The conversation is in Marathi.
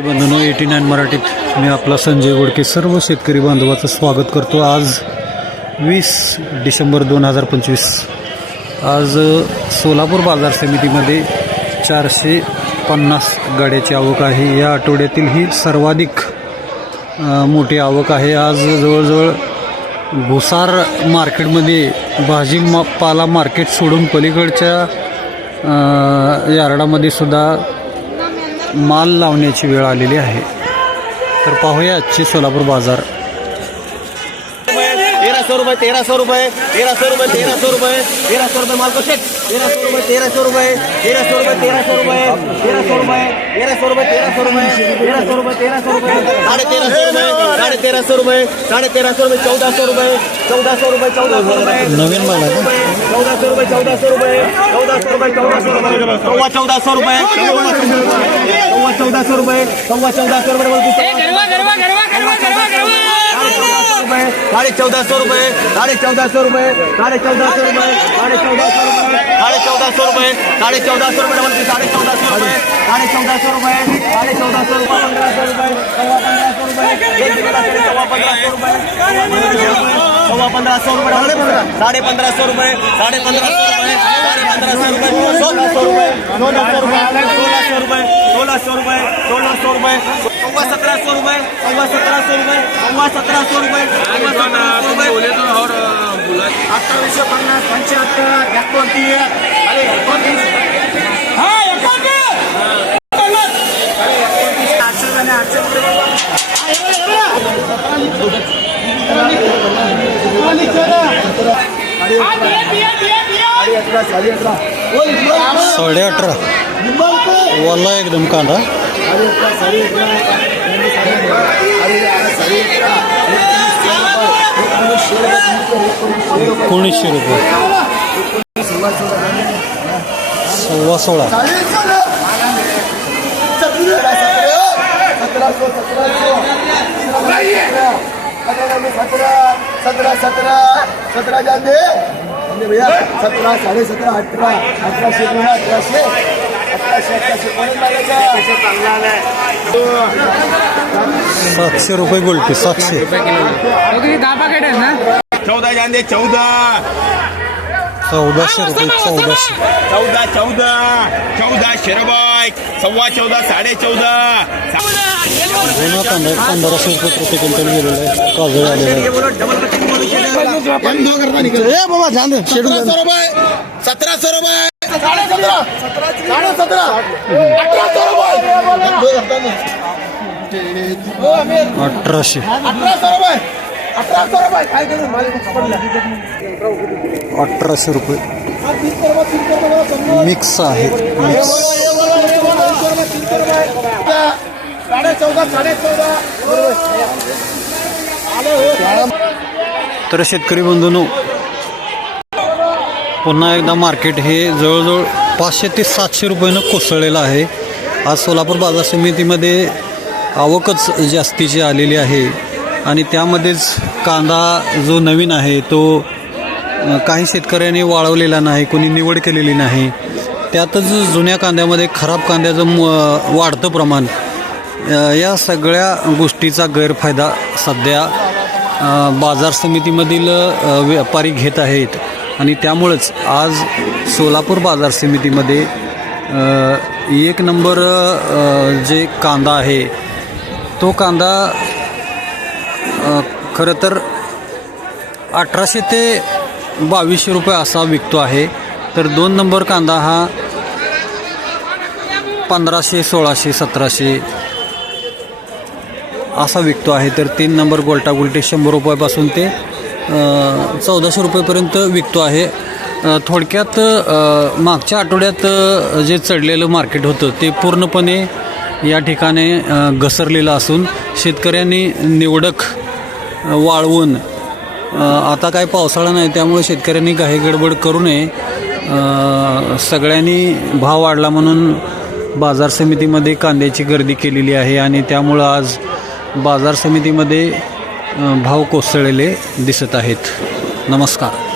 बंधनो एटी नाईन मराठीत मी आपला संजय गोडके सर्व शेतकरी बांधवाचं स्वागत करतो आज वीस डिसेंबर दोन हजार पंचवीस. आज सोलापूर बाजार समितीमध्ये चारशे पन्नास गाड्याची आवक आहे. या आठवड्यातील ही सर्वाधिक मोठी आवक आहे. आज जवळजवळ भुसार मार्केटमध्ये भाजी मा- पाला मार्केट सोडून पलीकडच्या यार्डामध्ये सुद्धा माल लावण्याची वेळ आलेली आहे. तर पाहूया आजची सोलापूर बाजार. तेरह सौ रुपए तेरह सौ रुपए तेरह सौ रुपए तेरह सौ रुपए तेरह सौ रुपए माल को चेक तेरह सौ रुपए तेरह सौ रुपए तेरह सौ रुपए तेरह सौ रुपए तेरह सौ रुपए तेरह सौ रुपए तेरह सौ रुपए तेरह सौ रुपए तेरह सौ रुपए साढ़े तेरह सौ रुपए साढ़े तेरह सौ रुपए साढ़े तेरह सौ रुपए चौदह सौ रुपए चौदह सौ रुपए चौदह सौ रुपए नवीन माल? चौदह सौ रुपए चौदह सौ रुपए चौदह सौ रुपए चौदह सौ रुपए सव्वा चौदह सौ रुपए सव्वा चौदह सौ रुपए सव्वा चौदह सौ रुपए साडे चौदाशे रुपये साडे चौदाशे रुपये साडे चौदाशे रुपये साडे चौदाशे रुपये. साडे चौदाशे रुपये साडे चौदाशे रुपये म्हणते साडे चौदाशे रुपये. साडे चौदाशे रुपये साडे चौदाशे रुपये पंधराशे रुपये पंधराशे रुपये पंधराशे रुपये. सव्वा पंधरा सौ रुपये साढे पंधरा सौ रुपए साढे पंधरा सौ रुपये साढे पंधरा सौ रुपए सोळा सौ रुपए सोळा सौ रुपये सोलह सौ रुपए सोळा सौ रुपए सोळा सौ रुपये सव्वा सतरा सौ रुपये सव्वा सतरा सौ रुपये सव्वा सतरा सौ रुपये सव्वा सतरा सौ रुपये अठ्ठावीसशे पन्नास पंच्याहत्तर एकोणतीस साडे अठरा वल्ला एकदम कांदा एकोणीसशे रुपये सव्वा सोळा सत्रह सत्रह सत्रह सत्रह जान दे हमने भैया सत्रह साढ़े सत्रह अठारह अठारहशे गुणा अठराशे अठराशे अठराशे. कोणी सातशे रुपये गोल्टी सातशे. चौदा दे चौदा. चौदाशे रुपये चौदाशे. चौदा चौदा चौदा शेरबाय सव्वा चौदा साडे चौदा. पंधराशे रुपये प्रति क्विंटल गेलेला आहे. काजळ आलेला आहे. बाबा सतरा अठराशे. रुपये. अठराशे रुपये. मिक्स आहे. साडे चौदा साडे चौदा. तर शेतकरी बंधूंनो पुन्हा एकदा मार्केट हे जवळजवळ पाचशे ते सातशे रुपयानं कोसळलेलं आहे. आज सोलापूर बाजार समितीमध्ये आवकच जास्तीची आलेली आहे आणि त्यामध्येच कांदा जो नवीन आहे तो काही शेतकऱ्यांनी वाळवलेला नाही कोणी निवड केलेली नाही. त्यातच जुन्या कांद्यामध्ये खराब कांद्याचं म- वाढतं प्रमाण. या सगळ्या गोष्टीचा गैरफायदा सध्या बाजार समितीमधील व्यापारी घेत आहेत. आणि त्यामुळंच आज सोलापूर बाजार समितीमध्ये एक नंबर जे कांदा आहे तो कांदा खरं तर अठराशे ते बावीसशे रुपये असा विकतो आहे. तर दोन नंबर कांदा हा पंधराशे सोळाशे सतराशे असा विकतो आहे. तर तीन नंबर गोलटा गुलटे शंभर रुपयापासून ते चौदाशे रुपयेपर्यंत विकतो आहे. थोडक्यात मागच्या आठवड्यात जे चढलेलं मार्केट होतं ते पूर्णपणे या ठिकाणी घसरलेलं असून शेतकऱ्यांनी निवडक वाळवून आता काय पावसाळा नाही त्यामुळे शेतकऱ्यांनी काही गडबड करू नये. सगळ्यांनी भाव वाढला म्हणून बाजार समितीमध्ये कांद्याची गर्दी केलेली आहे आणि त्यामुळं आज बाजार समितीमध्ये भाव कोसळलेले दिसत आहेत. नमस्कार.